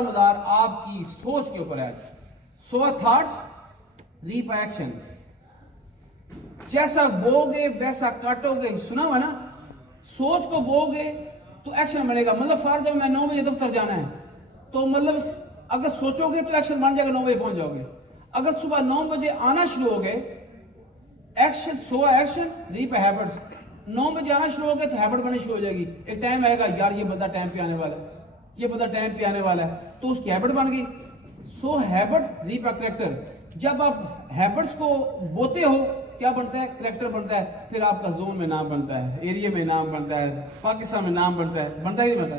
मदार आपकी सोच के ऊपर है। सो थॉट्स रीप एक्शन, जैसा बोगे वैसा काटोगे, सुना हुआ ना। सोच को बोगे तो एक्शन बनेगा। मतलब फर्ज है मैं 9 बजे दफ्तर जाना है, तो मतलब अगर सोचोगे तो एक्शन बन जाएगा, 9 बजे पहुंच जाओगे। अगर सुबह 9 बजे आना शुरू हो गए, action so action reap habits, 9 बजे आना शुरू हो गए तो हैबिट बननी शुरू हो जाएगी। एक टाइम आएगा यार ये बंदा टाइम पे आने वाला है, ये बंदा टाइम पे आने वाला है, तो उसकी हैबिट बन गई। So habit reap character. जब आप हैबिट्स को बोते हो क्या बनता है? करेक्टर बनता है। फिर आपका जोन में नाम बनता है, एरिया में नाम बनता है, पाकिस्तान में नाम बनता है। बनता ही नहीं बनता।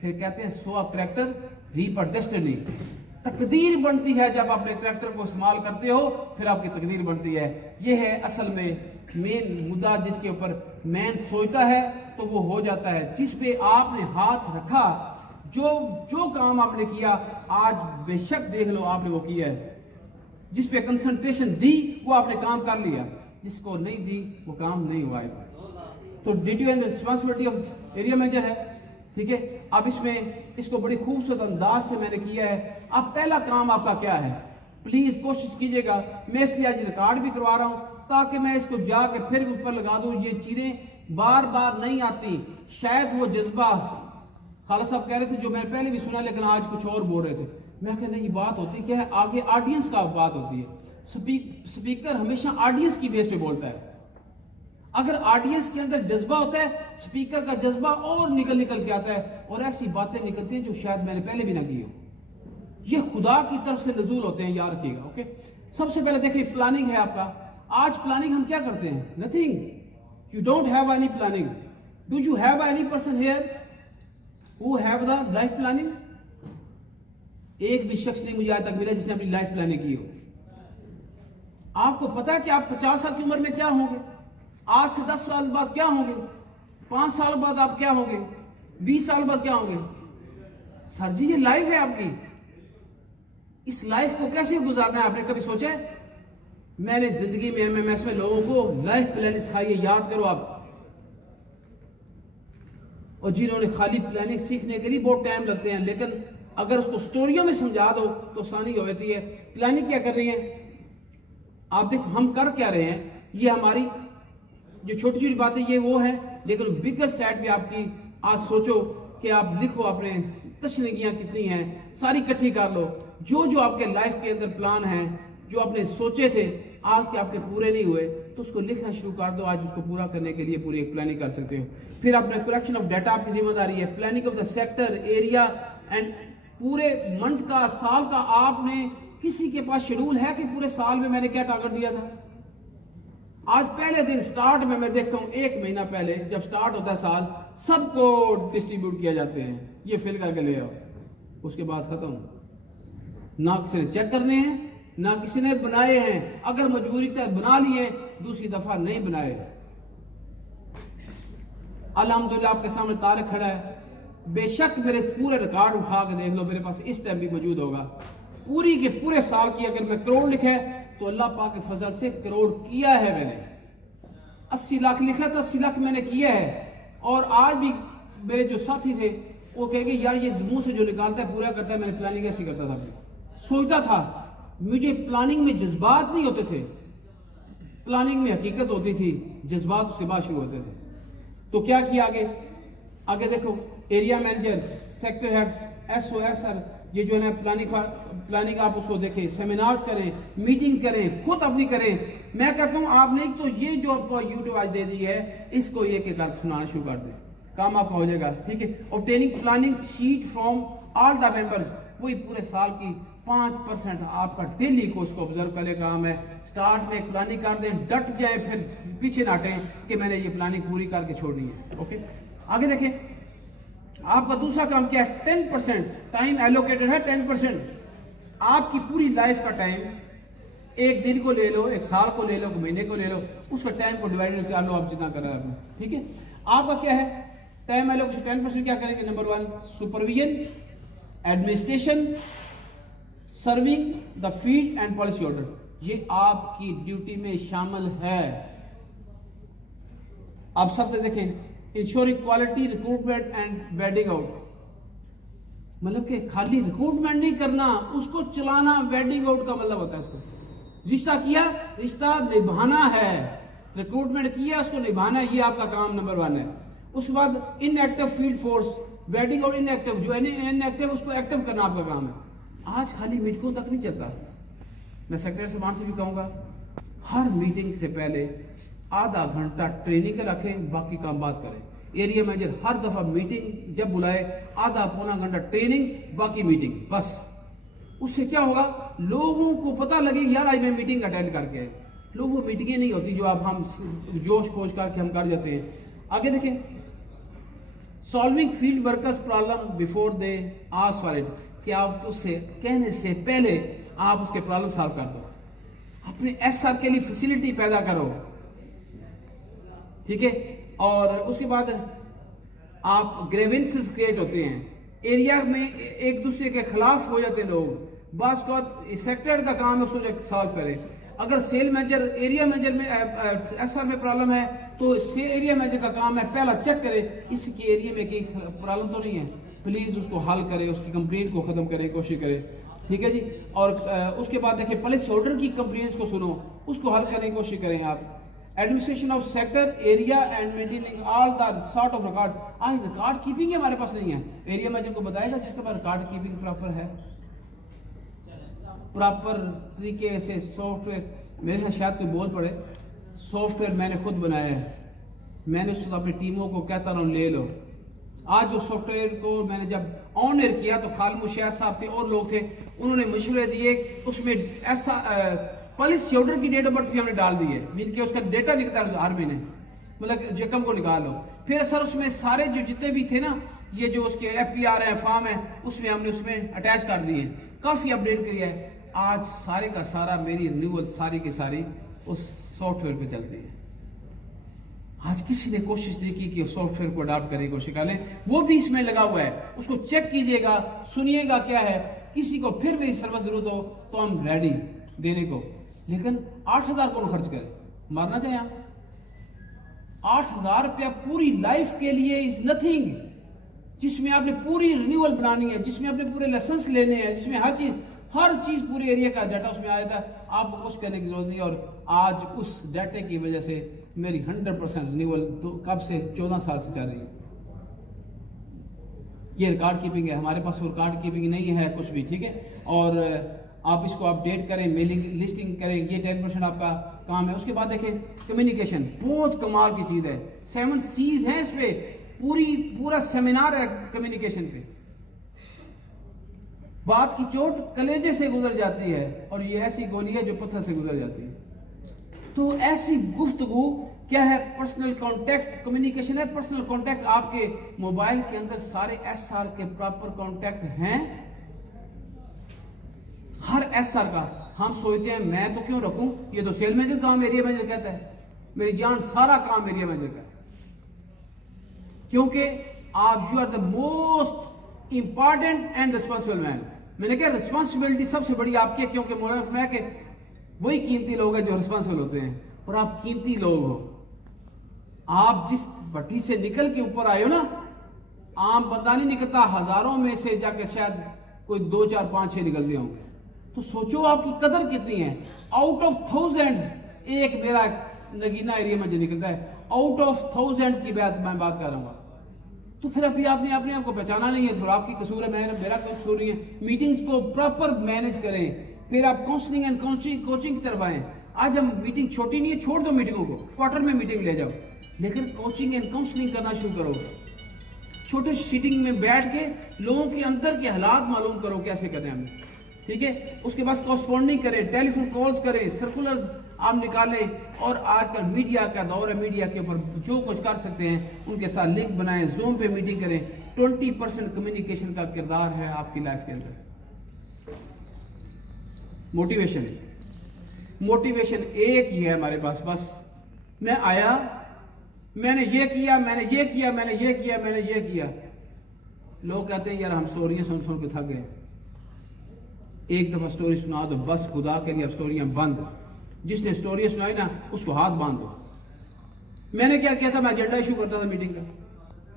फिर कहते हैं sow a character reap a destiny. तकदीर बनती है जब अपने करेक्टर को इस्तेमाल करते हो, फिर आपकी तकदीर बनती है। यह है असल में मेन मुद्दा, जिसके ऊपर मैन सोचता है तो वो हो जाता है। जिस पे आपने हाथ रखा, जो काम आपने किया, आज बेशक देख लो आपने वो किया है। जिस पे कंसंट्रेशन दी वो आपने काम कर लिया, जिसको नहीं दी वो काम नहीं हुआ है। तो duty and responsibility of area manager है, ठीक है। अब इसमें इसको बड़ी खूबसूरत अंदाज से मैंने किया है। अब पहला काम आपका क्या है, प्लीज कोशिश कीजिएगा। मैं इसलिए आज रिकॉर्ड भी करवा रहा हूं ताकि मैं इसको जाके फिर ऊपर लगा दूं। ये चीजें बार बार नहीं आती। शायद वो जज्बा खाला साहब कह रहे थे जो मैंने पहले भी सुना, लेकिन आज कुछ और बोल रहे थे। मैं कह नहीं, बात होती क्या है, आगे ऑडियंस का बात होती है। स्पीकर हमेशा ऑडियंस की बेस पे बोलता है। अगर ऑडियंस के अंदर जज्बा होता है, स्पीकर का जज्बा और निकल के आता है, और ऐसी बातें निकलती हैं जो शायद मैंने पहले भी ना की हो। ये खुदा की तरफ से नजूल होते हैं, याद रखिएगा। ओके, सबसे पहले देखिए प्लानिंग है आपका। आज प्लानिंग हम क्या करते हैं? Nothing. You don't have any planning. Do you have any person here who have the life planning? एक भी शख्स नहीं मुझे आज तक मिला जिसने अपनी लाइफ प्लानिंग की हो। आपको पता है कि आप 50 साल की उम्र में क्या होंगे, आज से 10 साल बाद क्या होंगे, 5 साल बाद आप क्या होंगे, 20 साल बाद क्या होंगे? सर जी ये लाइफ है आपकी, इस लाइफ को कैसे गुजारना है आपने कभी सोचा है? मैंने जिंदगी में एमएमएस में लोगों को लाइफ प्लानिंग सिखाई है, याद करो आप। और जिन्होंने खाली प्लानिंग सीखने के लिए बहुत टाइम लगते हैं, लेकिन अगर उसको स्टोरियों में समझा दो तो आसानी हो जाती है। प्लानिंग क्या कर रही है आप देखो, हम कर क्या रहे हैं। ये हमारी जो छोटी छोटी बातें ये वो है, लेकिन बिगर साइड भी आपकी आज सोचो कि आप लिखो अपने तशनीगियां कितनी हैं, सारी इकट्ठी कर लो। जो आपके लाइफ के अंदर प्लान है, जो आपने सोचे थे आज के आपके पूरे नहीं हुए, तो उसको लिखना शुरू कर दो। आज उसको पूरा करने के लिए पूरी एक प्लानिंग कर सकते हो। फिर अपने कलेक्शन ऑफ डाटा आपकी जिम्मेदारी है। Planning of the sector, area and पूरे मंथ का, साल का। आपने किसी के पास शेड्यूल है कि पूरे साल में मैंने क्या टारगेट दिया था? आज पहले दिन स्टार्ट में मैं देखता हूं 1 महीना पहले जब स्टार्ट होता है साल, सबको डिस्ट्रीब्यूट किया जाते हैं, ये फिल करके ले आओ। उसके बाद खत्म। ना किसी ने चेक करने हैं, ना किसी ने बनाए हैं। अगर मजबूरी तक बना लिए, दूसरी दफा नहीं बनाए। अल्हम्दुलिल्लाह आपके सामने तारीख खड़ा है। बेशक मेरे पूरे रिकॉर्ड उठा के देख लो, मेरे पास इस टाइम भी मौजूद होगा। पूरी के पूरे साल की अगर मैं करोड़ लिखा है तो अल्लाह पाक के फजल से करोड़ किया है मैंने। 80 लाख लिखा था, 80 लाख मैंने किया है। और आज भी मेरे जो साथी थे वो कहेंगे यार ये मुंह से जो निकालता है पूरा करता है। मैंने प्लानिंग ऐसी करता था, सोचता था। मुझे प्लानिंग में जज्बात नहीं होते थे, प्लानिंग में हकीकत होती थी, जज्बात उसके बाद शुरू होते थे। तो क्या किया आगे देखो, area manager, sector heads, SOSR, ये जो है प्लानिंग आप उसको देखें, सेमिनार्स करें, मीटिंग करें, खुद अपनी करें। मैं कहता हूं आपने तो ये जो आपको यूट्यूब आज दे दी है, इसको एक एक करके सुनाना शुरू कर दें, काम आपका हो जाएगा। ठीक है। Obtaining planning sheet from all the members, वही पूरे साल की 5% आपका डेली को उसको ऑब्जर्व करने का काम है। स्टार्ट में एक प्लानिंग कर दें, डट जाए, फिर पीछे ना हटें कि मैंने ये प्लानिंग पूरी करके छोड़नी है। ओके, आगे देखें। आपका दूसरा काम क्या है? 10% टाइम एलोकेटेड है। 10% आपकी पूरी लाइफ का टाइम, एक दिन को ले लो, एक साल को ले लो, एक महीने को ले लो, उसका टाइम को डिवाइड कर लो आप जितना कर रहे हैं। ठीक है। आपका क्या है टाइम एलोकेशन? 10% क्या करेंगे? Number 1 supervision, administration, serving the field and policy order. ये आपकी ड्यूटी में शामिल है। आप सबसे देखें, ensuring quality recruitment and wedding out. मतलब कि खाली रिक्रूटमेंट नहीं करना, उसको चलाना वेडिंग आउट का मतलब होता है। इसको रिश्ता किया, रिश्ता निभाना है। रिक्रूटमेंट किया, उसको निभाना है, ये आपका काम नंबर 1 है। उसके बाद inactive field force, wedding out inactive, जो इनएक्टिव उसको एक्टिव करना आपका काम है। आज खाली मीटिंगों तक नहीं चलता। मैं सेक्रेटरी साहब से भी कहूंगा, हर मीटिंग से पहले आधा घंटा ट्रेनिंग का रखें, बाकी काम बात करें। एरिया मैनेजर हर दफा मीटिंग जब बुलाए आधा पौना घंटा ट्रेनिंग, बाकी मीटिंग, बस। उससे क्या होगा, लोगों को पता लगे यार आज मैं मीटिंग अटेंड करके आए। लोग वो मीटिंगें नहीं होती जो आप हम जोश खोज करके हम कर जाते हैं। आगे देखें, solving field workers problem before they ask for it, कि आप उससे कहने से पहले आप उसके प्रॉब्लम सॉल्व कर दो। अपने एसआर के लिए फैसिलिटी पैदा करो, ठीक है। और उसके बाद आप ग्रेवेंसेस क्रिएट होते हैं, एरिया में एक दूसरे के खिलाफ हो जाते हैं लोग। बस को सेक्टर का काम है उसको सॉल्व करें। अगर सेल मैनेजर एरिया मैनेजर में एसआर में प्रॉब्लम है तो एरिया मैनेजर का काम है पहला चेक करे इसके एरिया में कोई प्रॉब्लम तो नहीं है, प्लीज उसको हल करे, उसकी कंप्लेंट को खत्म करे, कोशिश करे, ठीक है जी। और उसके बाद देखिए पुलिस ऑर्डर की कंप्लेंट्स को सुनो, उसको हल करने की कोशिश करें आप। Administration of sector area and maintaining all the sort of record. आज रिकॉर्ड कीपिंग हमारे पास नहीं है। एरिया मैनेजर को बताएगा जिसके पास रिकॉर्ड कीपिंग प्रॉपर है, प्रॉपर तरीके से सॉफ्टवेयर। मेरे यहाँ शायद कोई बोल पड़े, सॉफ्टवेयर मैंने खुद बनाया है, मैंने उसको अपनी टीमों को कहता रहा ले लो। आज जो सॉफ्टवेयर को मैंने जब ऑन एयर किया तो खालमोश साहब थे और लोग थे, उन्होंने मशवरे दिए, उसमें ऐसा पॉलिसी ऑर्डर की डेट ऑफ बर्थ भी हमने डाल दी है, मीन के उसका डेटा निकलता है हर महीने, मतलब जकम को निकालो। फिर सर उसमें सारे जो जितने भी थे ना, ये जो उसके FPR है, फॉर्म है, उसमें हमने उसमें अटैच कर दिए, काफी अपडेट किया है। आज सारे का सारा मेरी रिन्यूअल सारी की सारी उस सॉफ्टवेयर पे चलती है। आज किसी ने कोशिश नहीं की कि सॉफ्टवेयर को अडॉप्ट करने की कोशिश करें, वो भी इसमें लगा हुआ है, उसको चेक कीजिएगा, सुनिएगा क्या है। किसी को फिर भी सर्विस जरूरत हो तो हम रेडी देने को, लेकिन 8,000 कौन खर्च करे, मारना चाहे आप 8,000 रुपया पूरी लाइफ के लिए इज नथिंग, जिसमें आपने पूरी रिन्यूअल बनानी है, जिसमें आपने पूरे लाइसेंस लेने हैं, जिसमें हर चीज पूरे एरिया का डाटा उसमें आया था, आपको कुछ करने की जरूरत नहीं। और आज उस डाटे की वजह से मेरी 100% रिन्यूअल कब से 14 साल से चल रही है। ये रिकॉर्ड कीपिंग है, हमारे पास रिकॉर्ड कीपिंग नहीं है कुछ भी, ठीक है। और आप इसको अपडेट करें, मेलिंग लिस्टिंग करें, ये 10% आपका काम है। उसके बाद देखें कम्युनिकेशन, बहुत कमाल की चीज है, 7 C's हैं इस पे, पूरा सेमिनार है कम्युनिकेशन पे। बात की चोट कलेजे से गुजर जाती है और ये ऐसी गोली है जो पत्थर से गुजर जाती है। तो ऐसी गुफ्तगू क्या है, पर्सनल कांटेक्ट कम्युनिकेशन है। पर्सनल कांटेक्ट आपके मोबाइल के अंदर सारे SR के प्रॉपर कांटेक्ट हैं, हर SR का। हम सोचते हैं मैं तो क्यों रखूं, ये तो सेल मैनेजर काम एरिया मैनेजर कहता है, मेरी जान सारा काम एरिया मैनेजर का, क्योंकि आप you are the most important and responsible man. मैंने कहा रिस्पॉन्सिबिलिटी सबसे बड़ी आपकी है, क्योंकि मैं के वही कीमती लोग हैं जो रिस्पॉन्सिबल होते हैं, और आप कीमती लोग हो। आप जिस भट्टी से निकल के ऊपर आए हो ना, आम बंदा नहीं निकलता, हजारों में से जाके शायद कोई 2, 4, 5, 6 निकलते होंगे। तो सोचो आपकी कदर कितनी है। आउट ऑफ थाउजेंड्स एक मेरा नगीना एरिया में जो निकलता है, आउट ऑफ थाउजेंड्स की बात मैं बात कर रहा हूँ। तो फिर अभी आपने अपने आप को पहचाना नहीं है, थोड़ा आपकी कसूर है, मेरा कोई कसूर नहीं है। मीटिंग्स को प्रॉपर मैनेज करें, फिर आप काउंसलिंग एंड कोचिंग की तरफ आए। आज हम मीटिंग छोटी नहीं है, छोड़ दो मीटिंगों को, क्वार्टर में मीटिंग ले जाओ, लेकिन कोचिंग एंड काउंसलिंग करना शुरू करो। छोटे सीटिंग में बैठ के लोगों के अंदर के हालात मालूम करो कैसे करने हमें, ठीक है। उसके बाद कॉरस्पॉन्डिंग करें, टेलीफोन कॉल्स करें, सर्कुलर्स आप निकालें। और आजकल मीडिया का दौर है, मीडिया के ऊपर जो कुछ कर सकते हैं उनके साथ लिंक बनाएं, जूम पे मीटिंग करें। 20% कम्युनिकेशन का किरदार है आपकी लाइफ के अंदर। मोटिवेशन एक ही है हमारे पास, बस मैं आया, मैंने ये किया, मैंने ये किया, मैंने ये किया, मैंने ये किया। लोग कहते हैं यार हम स्टोरियां सुन के थक गए, एक दफा स्टोरी सुना दो बस, खुदा के लिए अब स्टोरियां बंद। जिसने स्टोरी सुनाई ना उसको हाथ बांध दो। मैंने क्या किया था, मैं एजेंडा इशू करता था मीटिंग का,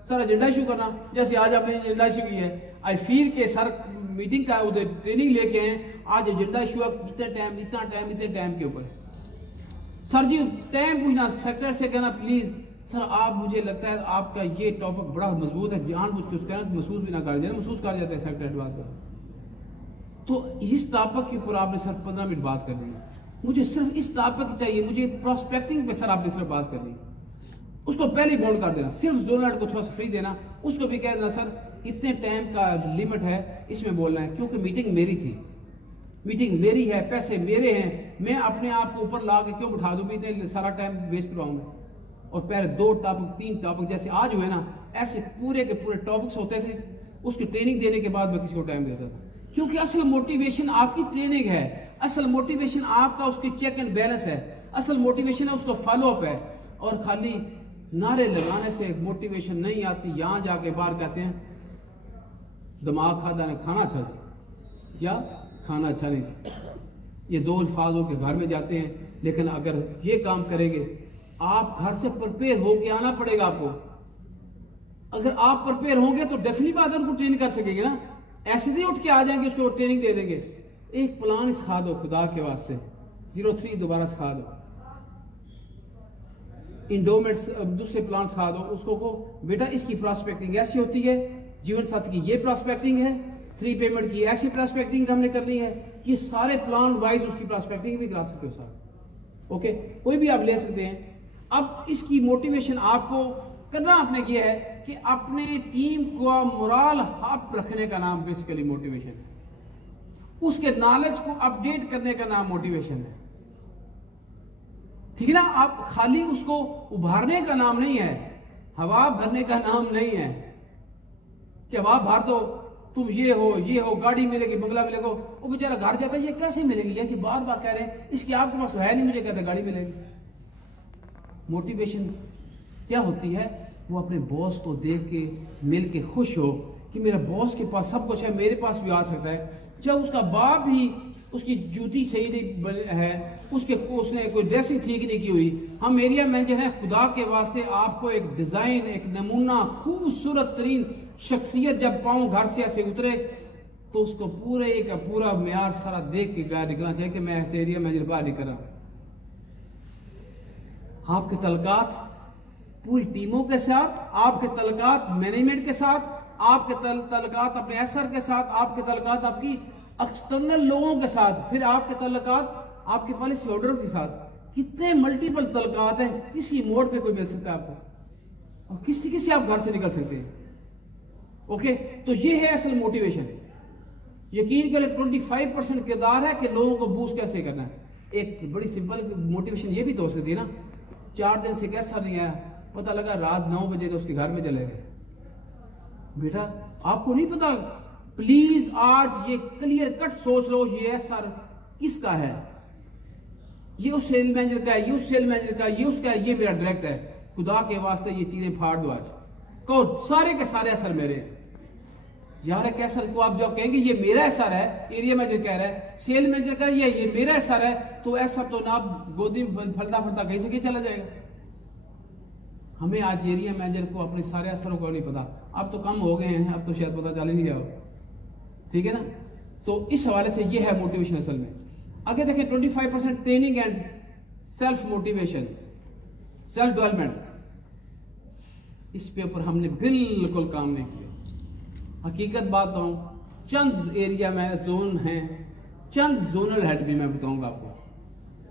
सर एजेंडा इशू करना, जैसे आज आपने एजेंडा इशू किया है, आई फील के सर मीटिंग का उधर ट्रेनिंग लेके हैं, आज एजेंडा इशू है इतने टाइम इतने टाइम के ऊपर। सर जी टाइम पूछना, सेक्रेटरी से कहना प्लीज सर आप, मुझे लगता है आपका ये टॉपिक बड़ा मजबूत है, जानबूझ के उसका महसूस भी ना कर जाए, महसूस कर जाता है सेक्रेटरी एडवाइस का। तो इस टॉपिक के ऊपर आपने सर 15 मिनट बात करनी है, मुझे सिर्फ इस टॉपिक चाहिए, मुझे प्रोस्पेक्टिंग पे सर आपने सिर्फ बात करनी है। उसको पहले ही बोल्ड कर देना, सिर्फ जोनल को थोड़ा सा फ्री देना, उसको भी कह देना सर इतने टाइम का लिमिट है, इसमें बोलना है, क्योंकि मीटिंग मेरी थी, मीटिंग मेरी है, पैसे मेरे हैं, मैं अपने आप को ऊपर ला के क्यों बिठा दूं, इतने सारा टाइम वेस्ट करवाऊंगा। और पहले 2 टॉपिक 3 टॉपिक जैसे आज हुए ना, ऐसे पूरे के पूरे टॉपिक्स होते थे, उसकी ट्रेनिंग देने के बाद मैं किसी को टाइम देता था, क्योंकि असल मोटिवेशन आपकी ट्रेनिंग है, असल मोटिवेशन आपका उसकी चेक एंड बैलेंस है, असल मोटिवेशन है उसका फॉलोअप है। और खाली नारे लगाने से मोटिवेशन नहीं आती। यहां जाके बाहर कहते हैं दिमाग खादा ने खाना अच्छा से या खाना अच्छा नहीं से, ये 2 अल्फाज के घर में जाते हैं। लेकिन अगर ये काम करेंगे, आप घर से प्रिपेयर होके आना पड़ेगा आपको। अगर आप प्रिपेयर होंगे तो डेफिनेटली बात है उनको ट्रेन कर सकेंगे ना, ऐसे नहीं उठ के आ जाएंगे उसको ट्रेनिंग दे देंगे। एक प्लान सिखा दो खुदा के वास्ते, 03 दोबारा सिखा दो, इंडोमेंट्स दूसरे प्लान सिखा दो उसको को, बेटा इसकी प्रॉस्पेक्टिंग ऐसी होती है, जीवन साथी की ये प्रॉस्पेक्टिंग है, 3 पेमेंट की ऐसी प्रॉस्पेक्टिंग हमने करनी है। ये सारे प्लान वाइज उसकी प्रॉस्पेक्टिंग भी करा सकते हो साथ। ओके, कोई भी आप ले सकते हैं। अब इसकी मोटिवेशन आपको करना आपने किया है कि अपने टीम को मोरल अप रखने का नाम बेसिकली मोटिवेशन है, उसके नॉलेज को अपडेट करने का नाम मोटिवेशन है, ठीक है ना। आप खाली उसको उभारने का नाम नहीं है, हवा भरने का नाम नहीं है कि हवा भर दो, तुम ये हो, गाड़ी मिलेगी, बंगला मिलेगा। वो बेचारा घर जाता है, ये कैसे मिलेगी, ये बार बार कह रहे हैं इसकी आपके पास है नहीं, मुझे कहते गाड़ी मिलेगी। मोटिवेशन क्या होती है, वो अपने बॉस को देख के मिल के खुश हो कि मेरा बॉस के पास सब कुछ है, मेरे पास भी आ सकता है। जब उसका बाप भी उसकी जूती सही नहीं है, उसने कोई ड्रेसिंग ठीक नहीं की हुई, हम एरिया मैनेजर हैं, खुदा के वास्ते आपको एक डिजाइन, एक नमूना, खूबसूरत तरीन शख्सियत जब पाऊं घर से ऐसे उतरे, तो उसको पूरे का पूरा म्यार सारा देख के गाय निकलना चाहिए कि मैं ऐसे एरिया मैनेजर बाहर निकल रहा हूं। आपके तलकात पूरी टीमों के साथ, आपके तलकात मैनेजमेंट के साथ, आपके तलकात अपने एसआर के साथ, आपके तलकात आपकी एक्सटर्नल लोगों के साथ, फिर आपके तलकात आपके पॉलिसी होल्डरों के साथ, कितने मल्टीपल तलकात हैं, किसी मोड पे कोई मिल सकता है आपको, और किसी आप घर से निकल सकते हैं। ओके, तो ये है असल मोटिवेशन। यकीन करें 25% किरदार है कि लोगों को बूस्ट कैसे करना है। एक बड़ी सिंपल मोटिवेशन ये भी तो हो सकती है ना, 4 दिन से कैसा नहीं आया, पता लगा रात 9 बजे तो उसके घर में चले गए। बेटा आपको नहीं पता, प्लीज आज ये क्लियर कट सोच लो, ये एसआर किसका है, ये उस सेल मैनेजर का है, ये उस सेल मैनेजर का, ये उसका है, ये मेरा डायरेक्ट है। खुदा के वास्ते ये चीजें फाड़ दो आज, कहो सारे के सारे असर मेरे हैं। यार एक असर को आप जब कहेंगे ये मेरा असर है, एरिया मैनेजर कह रहा है, सेल मैनेजर का ये मेरा असर है, तो ऐसा तो ना गोदी में फलता फलता कहीं से चला जाएगा। हमें आज एरिया मैनेजर को अपने सारे असरों को नहीं पता, अब तो कम हो गए हैं, अब तो शायद पता चल ही नहीं जाओ, ठीक है ना। तो इस हवाले से ये है मोटिवेशन असल में। आगे देखें 25% training and self motivation, self development, इस पे ऊपर हमने बिल्कुल काम नहीं किया। हकीकत बात बताऊं, चंद एरिया में जोन हैं, चंद जोनल हेड भी मैं बताऊंगा आपको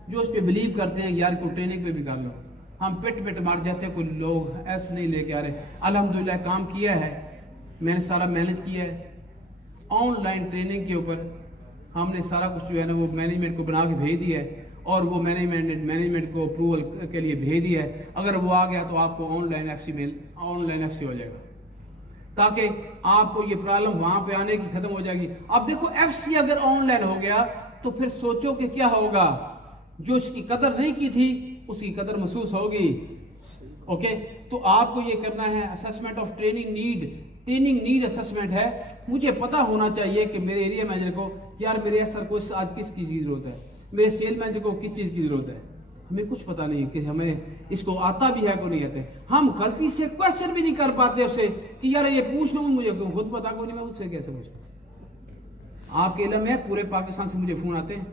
जो इस पे बिलीव करते हैं यार को ट्रेनिंग पे भी कर लो। हम पिट मार जाते हैं, कोई लोग ऐसे नहीं लेके आ रहे। अल्हम्दुलिल्लाह काम किया है, मैंने सारा मैनेज किया है। ऑनलाइन ट्रेनिंग के ऊपर हमने सारा कुछ जो है ना वो मैनेजमेंट को बना के भेज दिया है, और वो मैनेजमेंट को अप्रूवल के लिए भेज दिया है। अगर वो आ गया तो आपको ऑनलाइन एफसी हो जाएगा, ताकि आपको ये प्रॉब्लम वहां पे आने की खत्म हो जाएगी। अब देखो एफसी अगर ऑनलाइन हो गया तो फिर सोचो कि क्या होगा, जो इसकी कदर नहीं की थी उसकी कदर महसूस होगी। ओके, तो आपको ये करना है assessment of training need assessment है। मुझे पता होना चाहिए कि मेरे एरिया मैनेजर को यार मेरे एसआर को आज किस चीज की जरूरत है, मेरे सेल मैनेजर को किस चीज की जरूरत है। हमें कुछ पता नहीं कि हमें इसको आता भी है को नहीं आते। हम गलती से क्वेश्चन भी नहीं कर पाते उससे कि यार ये पूछ लूँ, मुझे क्यों खुद पता को नहीं, मैं मुझसे कैसे पूछूं। आपके इल्म है पूरे पाकिस्तान से मुझे फोन आते हैं,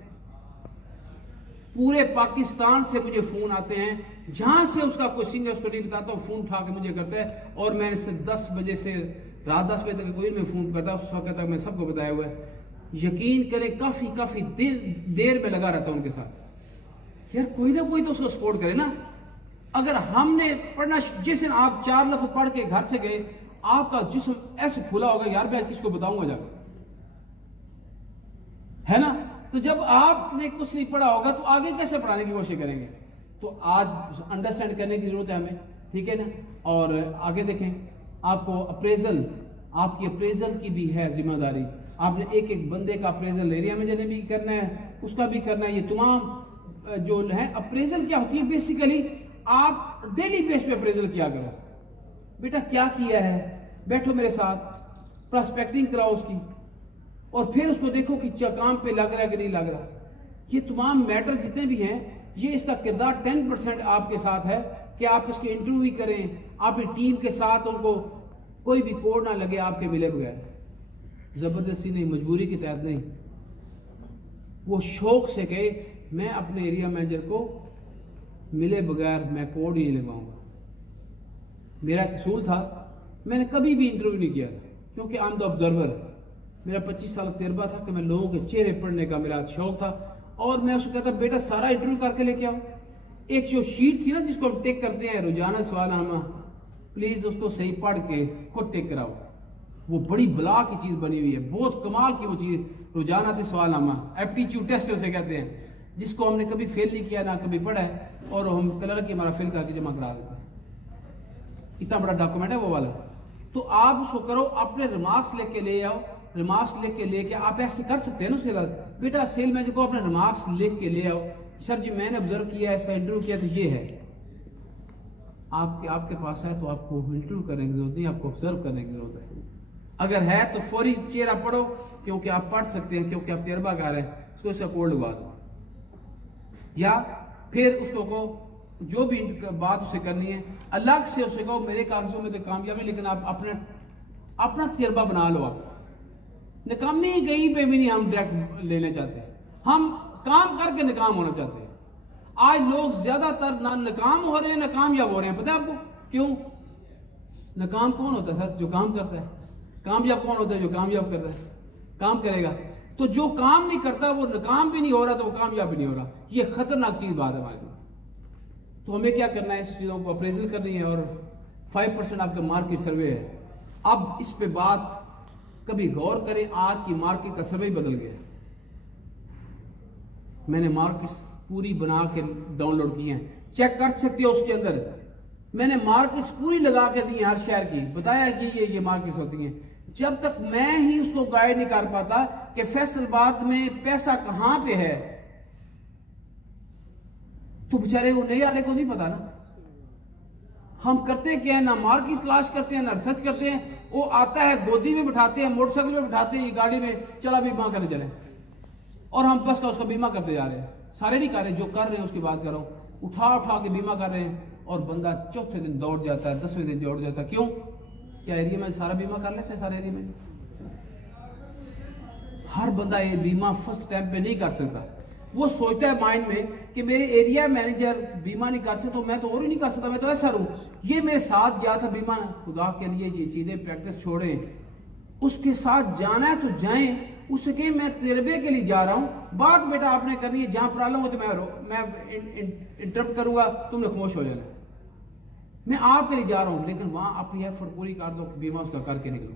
पूरे पाकिस्तान से मुझे फोन आते हैं, जहां से उसका कोई सिंग है उसको नहीं बताता हूँ, फोन उठा के मुझे करता है। और मैंने से 10 बजे से रात 10 बजे तक कोई मैं फोन करता, उस वक्त तक मैं सबको बताया हुआ है। यकीन करें काफी देर में लगा रहता हूं उनके साथ। यार कोई ना कोई तो उसको सपोर्ट करे ना। अगर हमने पढ़ना, जिस दिन आप 4 लफ्ज पढ़ के घर से गए, आपका जिस्म ऐसे फूला होगा, यार मैं किसको बताऊंगा जाकर, है ना। तो जब आपने कुछ नहीं पढ़ा होगा तो आगे कैसे पढ़ाने की कोशिश करेंगे। तो आज अंडरस्टैंड करने की जरूरत है हमें, ठीक है ना। और आगे देखें, आपको अप्रेजल, आपकी अप्रेजल की भी है जिम्मेदारी। आपने एक एक बंदे का अप्रेजल एरिया में जाने भी करना है, उसका भी करना है। ये तमाम जो है अप्रेजल क्या होती है, बेसिकली आप डेली बेस पे अप्रेजल किया करो। बेटा क्या किया है, बैठो मेरे साथ, प्रोस्पेक्टिंग कराओ उसकी, और फिर उसको देखो कि काम पे लग रहा है कि नहीं लग रहा। ये तमाम मैटर जितने भी हैं, ये इसका किरदार 10% आपके साथ है कि आप इसके इंटरव्यू भी करें, आपकी टीम के साथ उनको कोई भी कोड ना लगे आपके मिले बगैर, जबरदस्ती नहीं, मजबूरी के तहत नहीं, वो शौक से कहे मैं अपने एरिया मैनेजर को मिले बगैर मैं कोड ही नहीं लगाऊंगा। मेरा कसूर था, मैंने कभी भी इंटरव्यू नहीं किया था, क्योंकि आई एम द ऑब्जर्वर। मेरा 25 साल तजर्बा था कि मैं लोगों के चेहरे पढ़ने का मेरा शौक था। और मैं उसको कहता बेटा सारा इंटरव्यू करके लेके आओ। एक जो शीट थी ना जिसको हम टेक करते हैं रोजाना सवालनामा, प्लीज उसको सही पढ़ के खुद टेक कराओ। वो बड़ी बला की चीज बनी हुई है, बहुत कमाल की वो चीज, रोजाना थे सवालनामा, एप्टीट्यूड टेस्ट उसे कहते हैं, जिसको हमने कभी फेल नहीं किया ना कभी पढ़ा है, और हम कलर की हमारा फिल करके जमा करा देते हैं। इतना बड़ा डॉक्यूमेंट है वो वाला। तो आप उसको करो, अपने रिमार्क्स लेके ले आओ, रिमार्क्स लेके लेके आप ऐसे कर सकते हैं ना। उसके बाद बेटा सेल मैनेजर को अपने रिमार्क्स लिख के ले आओ, सर जी मैंने ऑब्जर्व किया, ऐसा इंटरव्यू किया तो ये है। आपके पास है तो आपको इंटरव्यू करने की जरूरत नहीं, आपको ऑब्जर्व करने की जरूरत है। अगर है तो फौरी चेहरा पढ़ो, क्योंकि आप पढ़ सकते हैं, क्योंकि आप तजर्बाकार हैं, उसको इसका कोड लगवा दो। या फिर उसको को जो भी बात उसे करनी है अलग से उसे कहो मेरे कागजों में तो कामयाब है, लेकिन आप अपना तजर्बा बना लो। आप नाकामी कहीं पे भी नहीं हम डायरेक्ट लेने चाहते, हम काम करके नाकाम होना चाहते हैं। आज लोग ज्यादातर ना नाकाम हो रहे हैं ना कामयाब हो रहे हैं। पता है आपको क्यों? नाकाम कौन होता है सर? जो काम करता है। कामयाब कौन होता है? जो कामयाब कर रहा है, काम करेगा। तो जो काम नहीं करता वो नाकाम भी नहीं हो रहा, तो वो कामयाब भी नहीं हो रहा। ये खतरनाक चीज बात है हमारे लिए। तो हमें क्या करना है, इस चीजों को अप्रेजल करनी है। और 5% आपका मार्केट सर्वे है। अब इस पे बात कभी गौर करें, आज की मार्केट का सर्वे बदल गया। मैंने मार्केट पूरी बना के डाउनलोड की है, चेक कर सकते हो उसके अंदर। मैंने मार्केट्स पूरी लगा के दी है हर शहर की, बताया कि ये मार्केट्स होती हैं। जब तक मैं ही उसको गाइड नहीं कर पाता कि फैसलाबाद में पैसा कहां पे है, तो बेचारे वो नए वाले को नहीं पता ना। हम करते क्या है, ना मार्केट तलाश करते हैं ना रिसर्च करते हैं। वो आता है, गोदी में बिठाते हैं, मोटरसाइकिल में बिठाते हैं, गाड़ी में, चला बीमा करने चले, और हम बस का उसका बीमा करते जा रहे हैं। सारे नहीं कर रहे, जो कर रहे हैं उसकी बात करो, उठा के बीमा कर रहे हैं। और बंदा चौथे दिन दौड़ जाता है, 10वें दिन दौड़ जाता है। क्यों? क्या एरिया में सारा बीमा कर लेते हैं? सारे एरिया में हर बंदा ये बीमा फर्स्ट टाइम पे नहीं कर सकता। वो सोचता है माइंड में कि मेरे एरिया मैनेजर बीमा नहीं कर सकता तो मैं तो और ही नहीं कर सकता, मैं तो ऐसा रहूं। ये मेरे साथ गया था बीमा, खुदा के लिए ये चीजें प्रैक्टिस छोड़े, उसके साथ जाना है तो जाएं। उससे कहें मैं तजर्बे के लिए जा रहा हूं, बात बेटा आपने करनी है, जहां प्रॉब्लम हो तो मैं इंटरप्ट करूंगा, तुमने खामोश हो जाना। मैं आपके लिए जा रहा हूं, लेकिन वहां अपनी एफर्ट पूरी कर दो, बीमा उसका करके निकलो।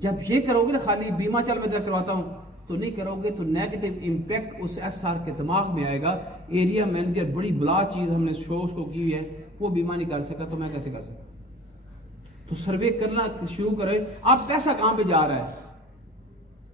जब ये करोगे ना, खाली बीमा चल मैं करवाता हूं तो नहीं करोगे, तो नेगेटिव इंपैक्ट उस एसआर के दिमाग में आएगा। एरिया मैनेजर बड़ी बला चीज हमने शो उसको की है, वो बीमा नहीं कर सका तो मैं कैसे कर सकता। तो सर्वे करना शुरू करें। आप पैसा कहां पे जा रहा है,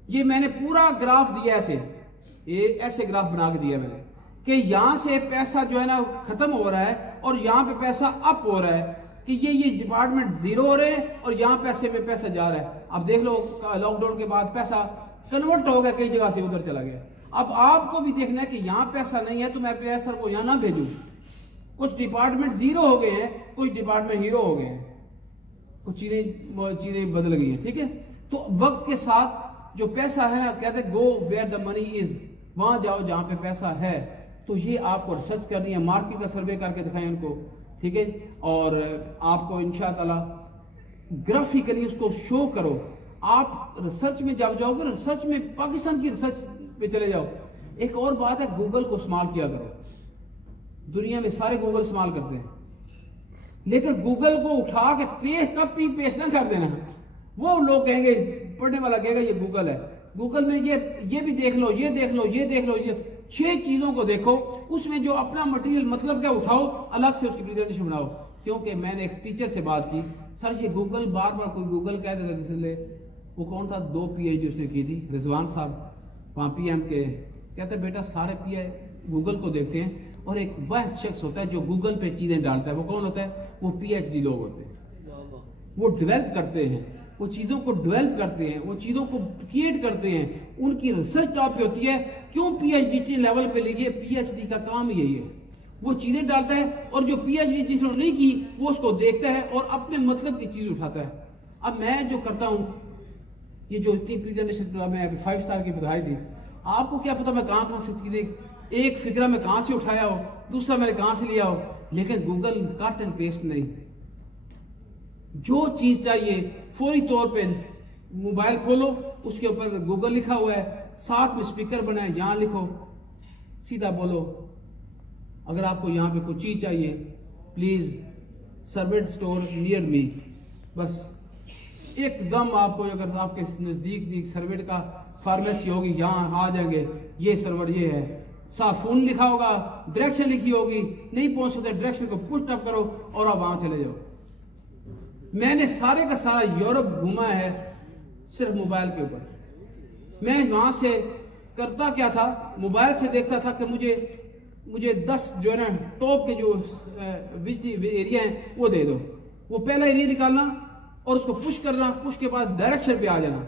ये मैंने पूरा ग्राफ दिया, ऐसे ग्राफ बना के दिया मैंने कि यहां से पैसा जो है ना खत्म हो रहा है और यहां पे पैसा अप हो रहा है, कि ये डिपार्टमेंट जीरो हो रहे हैं और यहां पैसे में पैसा जा रहा है। अब देख लो लॉकडाउन के बाद पैसा कन्वर्ट हो गया, कई जगह से उधर चला गया। अब आपको भी देखना है कि यहां पैसा नहीं है तो मैं अपने सर को यहां ना भेजूं। कुछ डिपार्टमेंट जीरो हो गए हैं, कुछ डिपार्टमेंट हीरो हो गए हैं, कुछ चीजें बदल गई हैं, ठीक है। तो वक्त के साथ जो पैसा है ना, कहते go where the money is, वहां जाओ जहां पे पैसा है। तो ये आपको रिसर्च करनी है, मार्केट का सर्वे करके दिखाएं उनको, ठीक है। और आपको इंशाअल्लाह ग्राफिकली उसको शो करो। आप रिसर्च में जब जाओगे, रिसर्च में पाकिस्तान की रिसर्च पे चले जाओ। एक और बात है, गूगल को इस्तेमाल किया करो। दुनिया में सारे गूगल इस्तेमाल करते हैं, लेकिन गूगल को उठा के कॉपी पेस्ट ना कर देना। वो लोग कहेंगे, पढ़ने वाला कहेगा ये गूगल है, गूगल में ये भी देख लो, ये देख लो, ये देख लो, ये 6 चीजों को देखो, उसमें जो अपना मटेरियल मतलब क्या उठाओ, अलग से उसकी प्रेजेंटेशन बनाओ। क्योंकि मैंने एक टीचर से बात की, सर ये गूगल, बार बार कोई गूगल कह देता किसी, वो कौन था, 2 PhD उसने की थी, रिजवान साहब वहां PM के, कहते बेटा सारे PI गूगल को देखते हैं, और एक वह शख्स होता है जो गूगल पे चीजें डालता है। वो कौन होता है? वो PhD लोग होते हैं। वो डेवलप करते हैं, वो चीजों को डेवलप करते हैं, वो चीजों को क्रिएट करते हैं, उनकी रिसर्च टॉप पे होती है। क्यों PhD लेवल पे लीजिए, PhD का काम यही है, वो चीजें डालता है, और जो PhD जिसने नहीं की वो उसको देखता है और अपने मतलब की चीज उठाता है। अब मैं जो करता हूं, ये जो इतनी प्रेजेंटेशन मैं 5 स्टार की बधाई दी, आपको क्या पता मैं कहां से चीजें, एक फिक्रा में कहां से उठाया हो, दूसरा मैंने कहां से लिया हो, लेकिन गूगल कट एंड पेस्ट नहीं। जो चीज चाहिए फौरी तौर पे मोबाइल खोलो, उसके ऊपर गूगल लिखा हुआ है, साथ में स्पीकर बनाए, यहां लिखो, सीधा बोलो, अगर आपको यहां पे कोई चीज चाहिए, please servant store near me, बस एकदम आपको, अगर आपके नजदीक सर्वेंट का फार्मेसी होगी, यहां आ जाएंगे, ये सर्वर ये है, साफ फोन लिखा होगा, डायरेक्शन लिखी होगी, नहीं पहुंच सकते डायरेक्शन को पुश अप करो और आप वहां चले जाओ। मैंने सारे का सारा यूरोप घूमा है सिर्फ मोबाइल के ऊपर। मैं वहां से करता क्या था, मोबाइल से देखता था कि मुझे 10 जो है ना टॉप के जो विजिट एरिया है वो दे दो। वो पहला एरिया निकालना और उसको पुश करना, पुश के बाद डायरेक्शन पे आ जाना।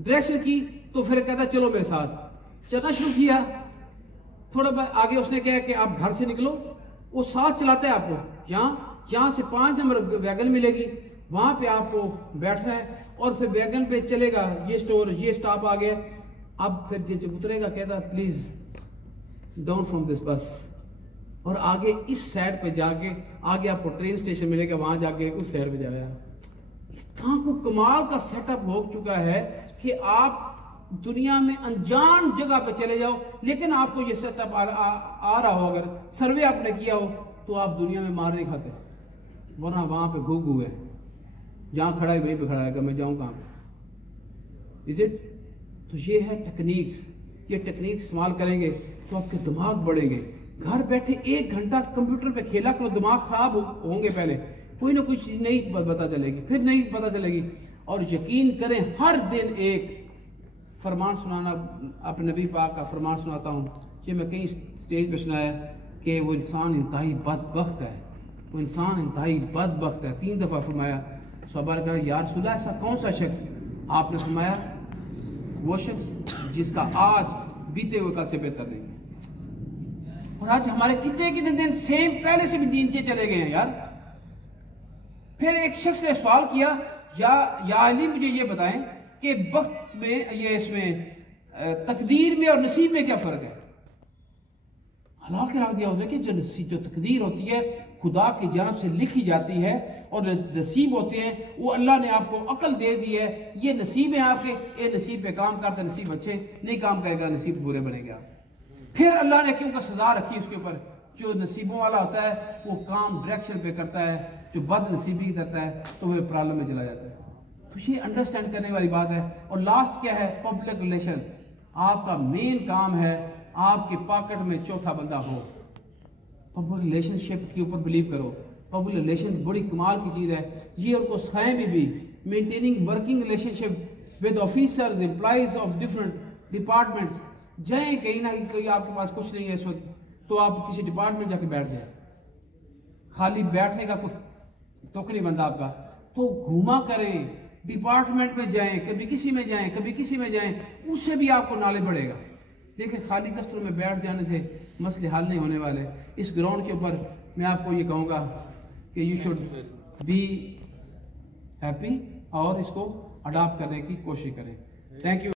डायरेक्शन की तो फिर कहता चलो मेरे साथ, चलना शुरू किया। थोड़ा आगे उसने कहा कि आप घर से निकलो, वो साथ चलाता है आपको, यहाँ से 5 नंबर वैगन मिलेगी, वहां पे आपको बैठना है, और फिर वैगन पे चलेगा, ये स्टोर, ये स्टॉप आ गया। अब फिर जब उतरेगा कहता प्लीज डाउन फ्रॉम दिस बस, और आगे इस साइड पे जाके आगे आपको ट्रेन स्टेशन मिलेगा, वहां जाके उस साइड पे जाएगा। इतना को कमाल का सेटअप हो चुका है कि आप दुनिया में अनजान जगह पे चले जाओ, लेकिन आपको ये सेटअप आ रहा हो, अगर सर्वे आपने किया हो, तो आप दुनिया में मार नहीं खाते। वरना वहां पे घू है, जहां खड़ा है वहीं पे खड़ा रहेगा, मैं जाऊं कहां पे, इज इट। तो ये है टेक्निक्स, ये टेक्निक इस्तेमाल करेंगे तो आपके दिमाग बढ़ेंगे। घर बैठे 1 घंटा कंप्यूटर पे खेला करो, दिमाग खराब होंगे, पहले कोई ना कोई चीज नहीं पता चलेगी, फिर नहीं पता चलेगी। और यकीन करें, हर दिन एक फरमान सुनाना, अपने नबी पाक का फरमान सुनाता हूँ, ये मैं कहीं स्टेज पे सुनाया कि वो इंसान इंतहाई बदबख्त है, वो इंसान इंतहाई बदबख्त है। 3 दफा फरमाया। सहाबा ने कहा या रसूल अल्लाह, ऐसा कौन सा शख्स? आपने फरमाया वो शख्स जिसका आज बीते हुए कल से बेहतर नहीं। और आज हमारे कितने दिन सेम पहले से भी नीचे चले गए हैं यार। फिर एक शख्स ने सवाल किया, या अली मुझे ये बताएं कि वक्त में, ये इसमें तकदीर में और नसीब में क्या फर्क है? हालांकि रख दिया होता है कि जो तकदीर होती है खुदा की जानब से लिखी जाती है, और नसीब होते हैं वो अल्लाह ने आपको अकल दे दी है, ये नसीब है आपके, ये नसीब पे काम करता, नसीब अच्छे नहीं काम करेगा, नसीब बुरे बनेंगे आप। फिर अल्लाह ने क्योंकि सजा रखी उसके ऊपर, जो नसीबों वाला होता है वो काम डायरेक्शन पे करता है, जो बद नसीबी करता है तो वह प्रॉब्लम में चला जाता है। तो ये अंडरस्टैंड करने वाली बात है। और लास्ट क्या है? Public relation. आपका मेन काम है आपके पॉकेट में चौथा बंदा हो। पब्लिक रिलेशनशिप के ऊपर बिलीव करो। पब्लिक रिलेशन बड़ी कमाल की चीज है। ये उनको सिखाएं भी maintaining working relationship with officers, employees of different departments. जाए कहीं ना कहीं आपके पास कुछ नहीं है इस वक्त, तो आप किसी डिपार्टमेंट जाके बैठ जाए। खाली बैठने का कुछ तुक नहीं बनता आपका, तो घूमा करें, डिपार्टमेंट में जाएं, कभी किसी में जाएं, कभी किसी में जाएं, उससे भी आपको नॉलेज बढ़ेगा। देखिए, खाली दफ्तरों में बैठ जाने से मसले हल नहीं होने वाले। इस ग्राउंड के ऊपर मैं आपको ये कहूँगा कि यू शुड बी हैप्पी और इसको अडॉप्ट करने की कोशिश करें। Thank you.